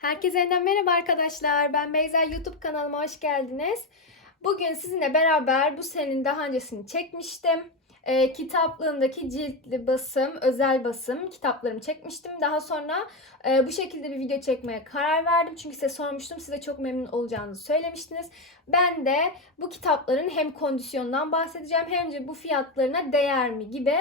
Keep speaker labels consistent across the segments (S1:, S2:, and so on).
S1: Herkese yeniden merhaba arkadaşlar. Ben Beyza YouTube kanalıma hoş geldiniz. Bugün sizinle beraber bu senenin daha öncesini çekmiştim. Ee, kitaplığımdaki ciltli basım, özel basım kitaplarımı çekmiştim. Daha sonra e, bu şekilde bir video çekmeye karar verdim. Çünkü size sormuştum. Size çok memnun olacağınızı söylemiştiniz. Ben de bu kitapların hem kondisyonundan bahsedeceğim hem de bu fiyatlarına değer mi gibi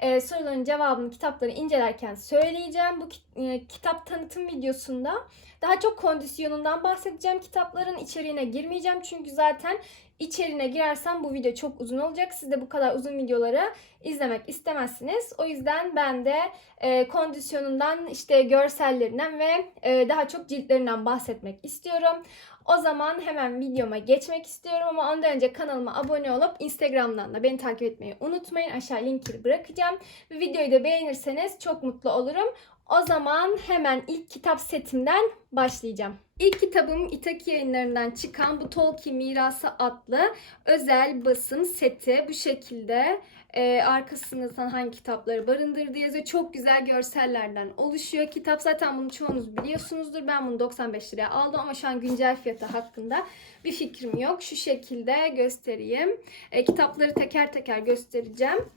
S1: e, soruların cevabını kitapları incelerken söyleyeceğim. Bu e, kitap tanıtım videosunda daha çok kondisyonundan bahsedeceğim. Kitapların içeriğine girmeyeceğim çünkü zaten içeriğine girersem bu video çok uzun olacak. Siz de bu kadar uzun videoları izlemek istemezsiniz. O yüzden ben de e, kondisyonundan, işte görsellerinden ve e, daha çok ciltlerinden bahsetmek istiyorum. O zaman hemen videoma geçmek istiyorum ama ondan önce kanalıma abone olup Instagram'dan da beni takip etmeyi unutmayın. Aşağı linkini bırakacağım. Videoyu da beğenirseniz çok mutlu olurum. O zaman hemen ilk kitap setimden başlayacağım. İlk kitabım İtaki yayınlarından çıkan bu Tolkien Mirası adlı özel basım seti. Bu şekilde e, arkasında sana hangi kitapları barındırdığı yazıyor. Çok güzel görsellerden oluşuyor. Kitap zaten bunu çoğunuz biliyorsunuzdur. Ben bunu 95 liraya aldım ama şu an güncel fiyatı hakkında bir fikrim yok. Şu şekilde göstereyim. E, kitapları teker teker göstereceğim.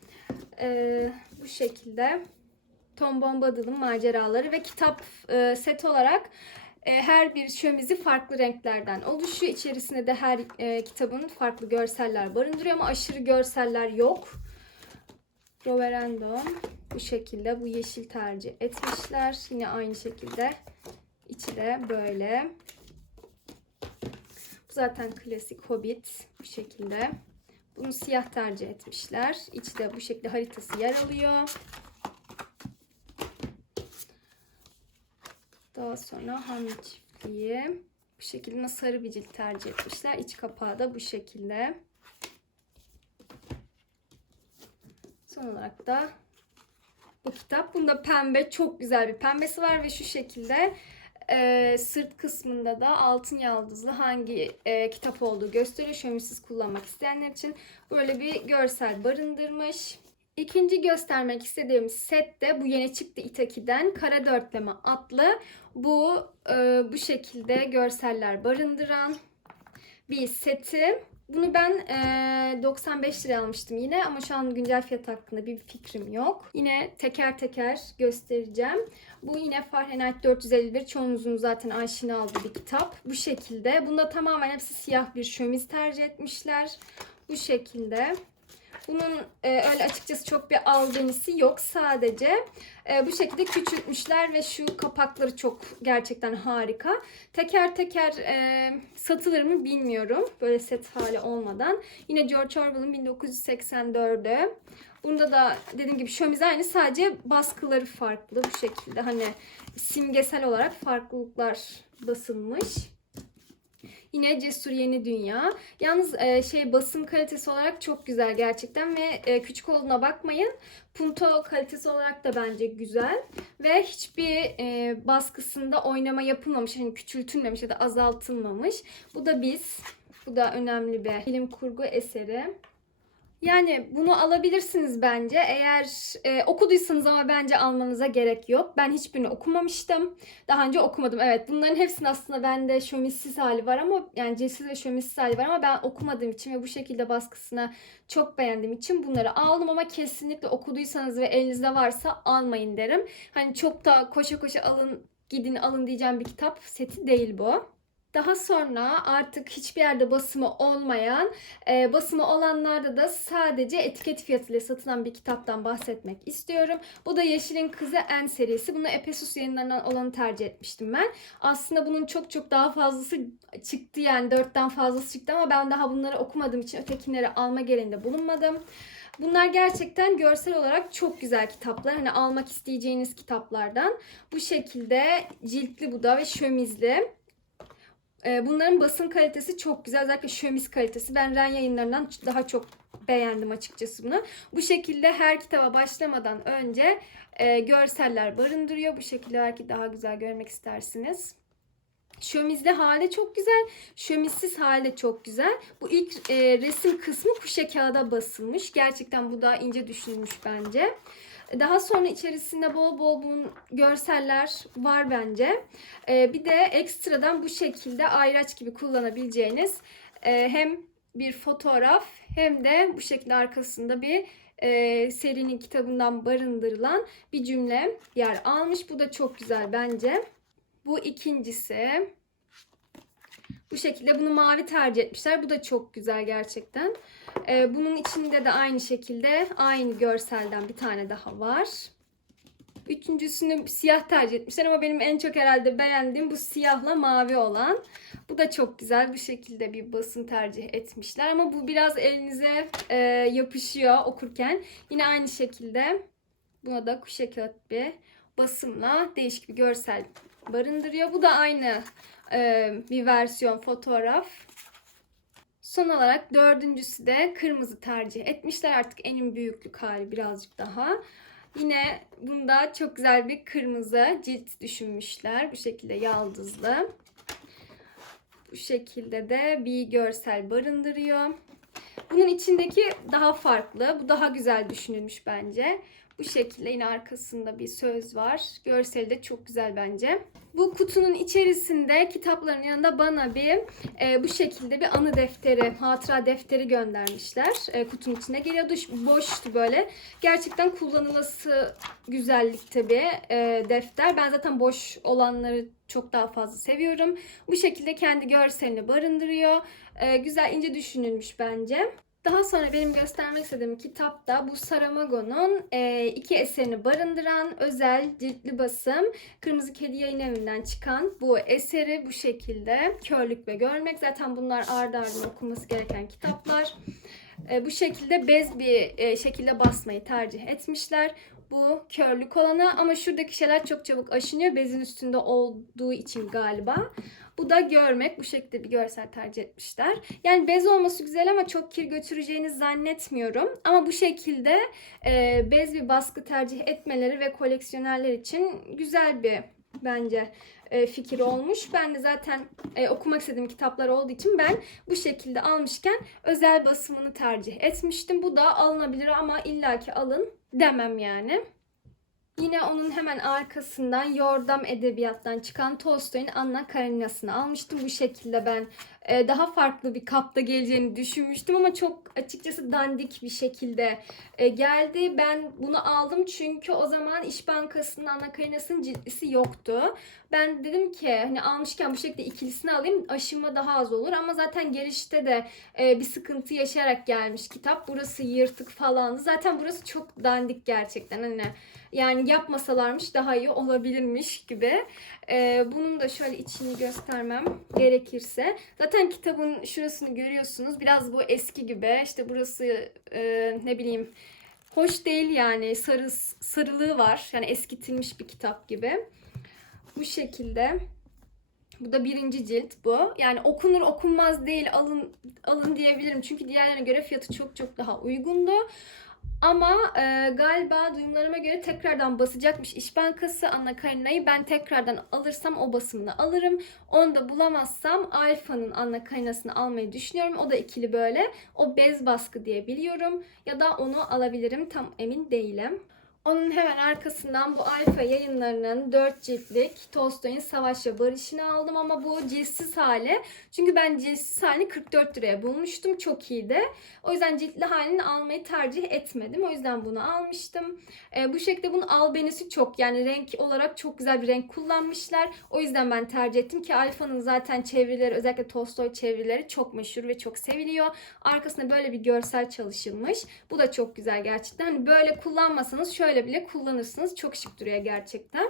S1: E, bu şekilde. Tom Bombadil'in maceraları ve kitap e, set olarak e, her bir şömizi farklı renklerden oluşuyor. İçerisinde de her e, kitabın farklı görseller barındırıyor ama aşırı görseller yok. Roverandom bu şekilde bu yeşil tercih etmişler. Yine aynı şekilde içi de böyle. Bu zaten klasik Hobbit bu şekilde. Bunu siyah tercih etmişler. İçi de bu şekilde haritası yer alıyor. Daha sonra hamle çiftliği. Bu şekilde sarı bir cilt tercih etmişler. İç kapağı da bu şekilde. Son olarak da bu kitap. Bunda pembe çok güzel bir pembesi var ve şu şekilde e, sırt kısmında da altın yaldızlı hangi e, kitap olduğu gösteriyor. Şömisiz kullanmak isteyenler için böyle bir görsel barındırmış. İkinci göstermek istediğim set de bu yeni çıktı Itaki'den Kara Dörtleme adlı bu e, bu şekilde görseller barındıran bir seti. Bunu ben e, 95 liraya almıştım yine ama şu an güncel fiyat hakkında bir fikrim yok. Yine teker teker göstereceğim. Bu yine Fahrenheit 451 çoğunuzun zaten aşina olduğu bir kitap. Bu şekilde. Bunda tamamen hepsi siyah bir şömiz tercih etmişler. Bu şekilde. Bunun e, öyle açıkçası çok bir albenisi yok. Sadece e, bu şekilde küçültmüşler ve şu kapakları çok gerçekten harika. Teker teker e, satılır mı bilmiyorum. Böyle set hali olmadan. Yine George Orwell'ın 1984'ü. Bunda da dediğim gibi şömiz aynı sadece baskıları farklı bu şekilde. Hani simgesel olarak farklılıklar basılmış. Yine Cesur Yeni Dünya. Yalnız e, şey basım kalitesi olarak çok güzel gerçekten ve e, küçük olduğuna bakmayın. Punto kalitesi olarak da bence güzel ve hiçbir e, baskısında oynama yapılmamış, hani küçültülmemiş ya da azaltılmamış. Bu da biz. Bu da önemli bir bilim kurgu eseri. Yani bunu alabilirsiniz bence. Eğer e, okuduysanız ama bence almanıza gerek yok. Ben hiçbirini okumamıştım. Daha önce okumadım. Evet bunların hepsinin aslında bende şömizsiz hali var ama yani cilsiz ve şömizsiz hali var ama ben okumadığım için ve bu şekilde baskısına çok beğendiğim için bunları aldım ama kesinlikle okuduysanız ve elinizde varsa almayın derim. Hani çok da koşa koşa alın gidin alın diyeceğim bir kitap seti değil bu. Daha sonra artık hiçbir yerde basımı olmayan, e, basımı olanlarda da sadece etiket fiyatıyla satılan bir kitaptan bahsetmek istiyorum. Bu da Yeşil'in Kızı En serisi. Bunu Epesus yayınlarından olanı tercih etmiştim ben. Aslında bunun çok çok daha fazlası çıktı yani dörtten fazlası çıktı ama ben daha bunları okumadığım için ötekileri alma gereğinde bulunmadım. Bunlar gerçekten görsel olarak çok güzel kitaplar. Hani almak isteyeceğiniz kitaplardan. Bu şekilde ciltli bu da ve şömizli. Ee, Bunların basın kalitesi çok güzel. Özellikle şömiz kalitesi. Ben Ren yayınlarından daha çok beğendim açıkçası bunu. Bu şekilde her kitaba başlamadan önce e, görseller barındırıyor. Bu şekilde belki daha güzel görmek istersiniz. Şömizli hali çok güzel. Şömizsiz hali çok güzel. Bu ilk e, resim kısmı kuşe kağıda basılmış. Gerçekten bu daha ince düşünülmüş bence. Daha sonra içerisinde bol bol bunun görseller var bence. Ee, bir de ekstradan bu şekilde ayraç gibi kullanabileceğiniz e, hem bir fotoğraf hem de bu şekilde arkasında bir e, serinin kitabından barındırılan bir cümle yer almış. Bu da çok güzel bence. Bu ikincisi. Bu şekilde bunu mavi tercih etmişler. Bu da çok güzel gerçekten. Ee, bunun içinde de aynı şekilde aynı görselden bir tane daha var. Üçüncüsünü siyah tercih etmişler ama benim en çok herhalde beğendiğim bu siyahla mavi olan. Bu da çok güzel bu şekilde bir basın tercih etmişler ama bu biraz elinize e, yapışıyor okurken. Yine aynı şekilde buna da kuşa kağıt bir basımla değişik bir görsel barındırıyor. Bu da aynı e, bir versiyon fotoğraf. Son olarak dördüncüsü de kırmızı tercih etmişler. Artık en büyüklük hali birazcık daha. Yine bunda çok güzel bir kırmızı cilt düşünmüşler. Bu şekilde yaldızlı. Bu şekilde de bir görsel barındırıyor. Bunun içindeki daha farklı. Bu daha güzel düşünülmüş bence. Bu şekilde yine arkasında bir söz var. Görseli de çok güzel bence. Bu kutunun içerisinde kitapların yanında bana bir e, bu şekilde bir anı defteri, hatıra defteri göndermişler. E, kutunun içinde geliyordu. Boştu böyle. Gerçekten kullanılası güzellikte bir e, defter. Ben zaten boş olanları çok daha fazla seviyorum. Bu şekilde kendi görselini barındırıyor. E, güzel ince düşünülmüş bence. Daha sonra benim göstermek istediğim kitapta bu Saramago'nun e, iki eserini barındıran özel ciltli basım Kırmızı Kedi Yayın Evi'nden çıkan bu eseri bu şekilde Körlük ve Görmek. Zaten bunlar ardı ardına okunması gereken kitaplar. E, bu şekilde bez bir e, şekilde basmayı tercih etmişler. Bu körlük olanı ama şuradaki şeyler çok çabuk aşınıyor bezin üstünde olduğu için galiba. Bu da görmek. Bu şekilde bir görsel tercih etmişler. Yani bez olması güzel ama çok kir götüreceğini zannetmiyorum. Ama bu şekilde e, bez bir baskı tercih etmeleri ve koleksiyonerler için güzel bir bence e, fikir olmuş. Ben de zaten e, okumak istediğim kitaplar olduğu için ben bu şekilde almışken özel basımını tercih etmiştim. Bu da alınabilir ama illaki alın demem yani. Yine onun hemen arkasından Yordam Edebiyat'tan çıkan Tolstoy'un Anna Karenina'sını almıştım. Bu şekilde ben daha farklı bir kapta geleceğini düşünmüştüm ama çok açıkçası dandik bir şekilde e, geldi. Ben bunu aldım çünkü o zaman İş Bankası'nın Anna Karenina'sının ciltlisi yoktu. Ben dedim ki hani almışken bu şekilde ikilisini alayım aşımı daha az olur ama zaten gelişte de e, bir sıkıntı yaşayarak gelmiş kitap. Burası yırtık falandı. Zaten burası çok dandik gerçekten hani yani yapmasalarmış daha iyi olabilirmiş gibi. Bunun da şöyle içini göstermem gerekirse. Zaten kitabın şurasını görüyorsunuz. Biraz bu eski gibi. İşte burası e, ne bileyim hoş değil yani. Sarı, sarılığı var. Yani eskitilmiş bir kitap gibi. Bu şekilde. Bu da birinci cilt bu. Yani okunur okunmaz değil alın alın diyebilirim. Çünkü diğerlerine göre fiyatı çok çok daha uygundu. Ama e, galiba duyumlarıma göre tekrardan basacakmış İş Bankası Anna Karina'yı. Ben tekrardan alırsam o basımını alırım. Onu da bulamazsam Alfa'nın Anna Karina'sını almayı düşünüyorum. O da ikili böyle. O bez baskı diye biliyorum. Ya da onu alabilirim. Tam emin değilim. Onun hemen arkasından bu Alfa yayınlarının 4 ciltlik Tolstoy'un Savaş ve Barış'ını aldım ama bu ciltsiz hali. Çünkü ben ciltsiz halini 44 liraya bulmuştum. Çok iyiydi. O yüzden ciltli halini almayı tercih etmedim. O yüzden bunu almıştım. E, bu şekilde bunun albenisi çok yani renk olarak çok güzel bir renk kullanmışlar. O yüzden ben tercih ettim ki Alfa'nın zaten çevirileri özellikle Tolstoy çevirileri çok meşhur ve çok seviliyor. Arkasında böyle bir görsel çalışılmış. Bu da çok güzel gerçekten. Hani böyle kullanmasanız şöyle böyle bile kullanırsınız. Çok şık duruyor gerçekten.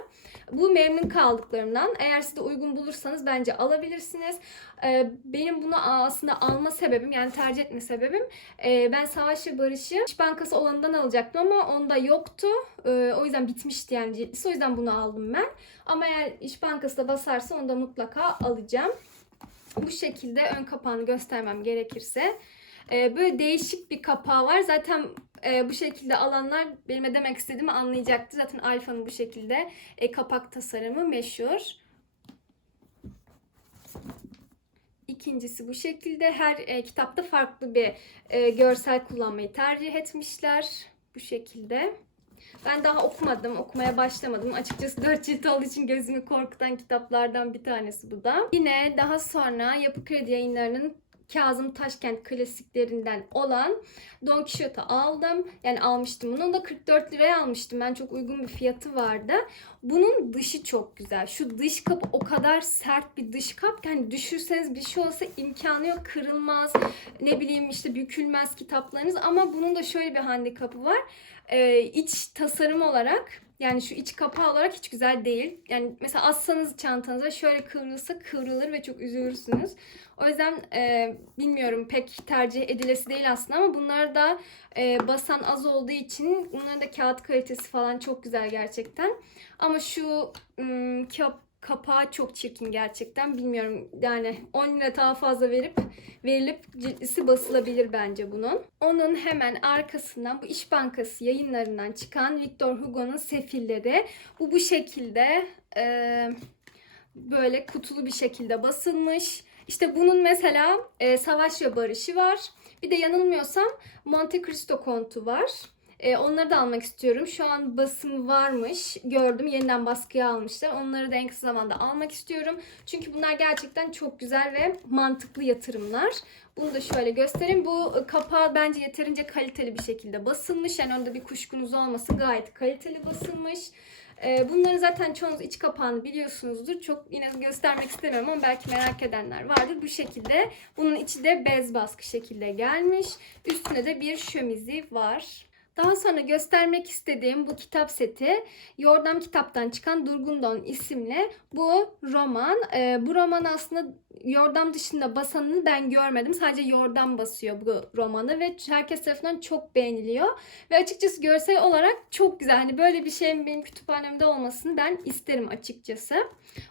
S1: Bu memnun kaldıklarımdan. Eğer siz de uygun bulursanız bence alabilirsiniz. Ee, benim bunu aslında alma sebebim yani tercih etme sebebim e, ben Savaş ve Barış'ı İş Bankası olanından alacaktım ama onda yoktu. Ee, o yüzden bitmişti yani. O yüzden bunu aldım ben. Ama eğer İş Bankası da basarsa onu da mutlaka alacağım. Bu şekilde ön kapağını göstermem gerekirse. Ee, böyle değişik bir kapağı var. Zaten e, bu şekilde alanlar benim ne demek istediğimi anlayacaktı. Zaten Alfa'nın bu şekilde e, kapak tasarımı meşhur. İkincisi bu şekilde her e, kitapta farklı bir e, görsel kullanmayı tercih etmişler. Bu şekilde. Ben daha okumadım, okumaya başlamadım. Açıkçası 4 cilt olduğu için gözümü korkutan kitaplardan bir tanesi bu da. Yine daha sonra Yapı Kredi yayınlarının Kazım Taşkent klasiklerinden olan Don Quixote'u aldım. Yani almıştım bunu da 44 liraya almıştım. Ben çok uygun bir fiyatı vardı. Bunun dışı çok güzel. Şu dış kapı o kadar sert bir dış kap ki hani düşürseniz bir şey olsa imkanı yok kırılmaz. Ne bileyim işte bükülmez kitaplarınız ama bunun da şöyle bir handikapı var. Ee, iç tasarım olarak yani şu iç kapağı olarak hiç güzel değil. Yani mesela assanız çantanıza şöyle kıvrılsa kıvrılır ve çok üzülürsünüz. O yüzden e, bilmiyorum pek tercih edilesi değil aslında ama bunlar da e, basan az olduğu için bunların da kağıt kalitesi falan çok güzel gerçekten. Ama şu ım, kap, kapağı çok çirkin gerçekten. Bilmiyorum yani 10 lira daha fazla verip verilip ciltlisi basılabilir bence bunun. Onun hemen arkasından bu İş Bankası yayınlarından çıkan Victor Hugo'nun Sefilleri. Bu bu şekilde e, böyle kutulu bir şekilde basılmış. İşte bunun mesela e, Savaş ve Barış'ı var. Bir de yanılmıyorsam Monte Cristo kontu var. E, onları da almak istiyorum. Şu an basım varmış. Gördüm. Yeniden baskıya almışlar. Onları da en kısa zamanda almak istiyorum. Çünkü bunlar gerçekten çok güzel ve mantıklı yatırımlar. Bunu da şöyle göstereyim. Bu kapağı bence yeterince kaliteli bir şekilde basılmış. Yani onda bir kuşkunuz olmasın. Gayet kaliteli basılmış. E, Bunların zaten çoğunuz iç kapağını biliyorsunuzdur. Çok yine göstermek istemiyorum ama belki merak edenler vardır. Bu şekilde. Bunun içi de bez baskı şekilde gelmiş. Üstünde de bir şömizi var. Daha sonra göstermek istediğim bu kitap seti Yordam Kitap'tan çıkan Durgundon isimli bu roman. Ee, bu roman aslında Yordam dışında basanını ben görmedim. Sadece Yordam basıyor bu romanı ve herkes tarafından çok beğeniliyor. Ve açıkçası görsel olarak çok güzel. Hani böyle bir şeyin benim kütüphanemde olmasını ben isterim açıkçası.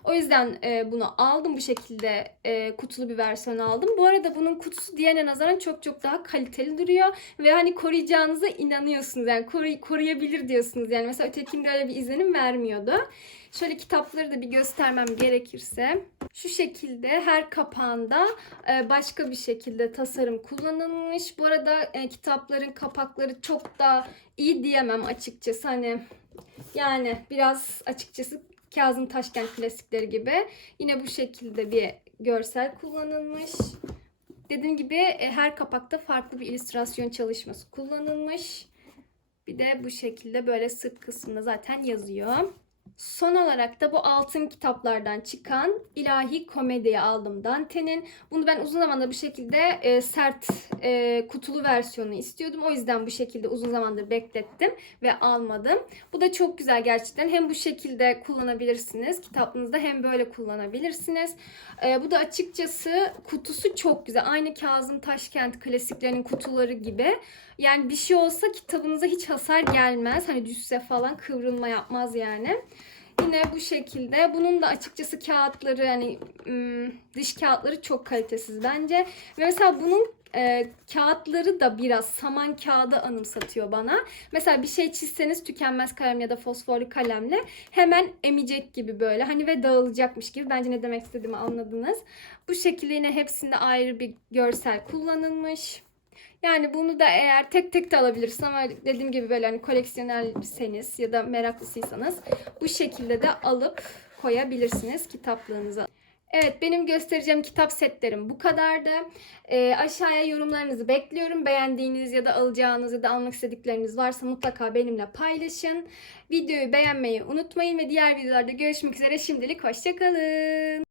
S1: O yüzden e, bunu aldım bu şekilde e, kutulu bir versiyon aldım. Bu arada bunun kutusu diğerine nazaran çok çok daha kaliteli duruyor ve hani koruyacağınıza inanıyorsunuz. Yani koruy- koruyabilir diyorsunuz. Yani mesela ötekinde öyle bir izlenim vermiyordu. Şöyle kitapları da bir göstermem gerekirse şu şekilde her kapağında e, başka bir şekilde tasarım kullanılmış. Bu arada e, kitapların kapakları çok da iyi diyemem açıkçası. Hani yani biraz açıkçası Kazım Taşkent klasikleri gibi. Yine bu şekilde bir görsel kullanılmış. Dediğim gibi e, her kapakta farklı bir illüstrasyon çalışması kullanılmış. Bir de bu şekilde böyle sırt kısmında zaten yazıyor. Son olarak da bu altın kitaplardan çıkan ilahi komediyi aldım Dante'nin. Bunu ben uzun zamandır bu şekilde e, sert e, kutulu versiyonu istiyordum. O yüzden bu şekilde uzun zamandır beklettim ve almadım. Bu da çok güzel gerçekten. Hem bu şekilde kullanabilirsiniz kitabınızda hem böyle kullanabilirsiniz. E, bu da açıkçası kutusu çok güzel. Aynı Kazım Taşkent klasiklerinin kutuları gibi. Yani bir şey olsa kitabınıza hiç hasar gelmez. Hani düşse falan kıvrılma yapmaz yani. Yine bu şekilde. Bunun da açıkçası kağıtları hani dış kağıtları çok kalitesiz bence. Mesela bunun e, kağıtları da biraz saman kağıdı anımsatıyor bana. Mesela bir şey çizseniz tükenmez kalem ya da fosforlu kalemle hemen emecek gibi böyle hani ve dağılacakmış gibi. Bence ne demek istediğimi anladınız. Bu şekilde yine hepsinde ayrı bir görsel kullanılmış. Yani bunu da eğer tek tek de alabilirsiniz ama dediğim gibi böyle hani koleksiyonerseniz ya da meraklısıysanız bu şekilde de alıp koyabilirsiniz kitaplığınıza. Evet benim göstereceğim kitap setlerim bu kadardı. Ee, aşağıya yorumlarınızı bekliyorum. Beğendiğiniz ya da alacağınız ya da almak istedikleriniz varsa mutlaka benimle paylaşın. Videoyu beğenmeyi unutmayın ve diğer videolarda görüşmek üzere. Şimdilik hoşçakalın.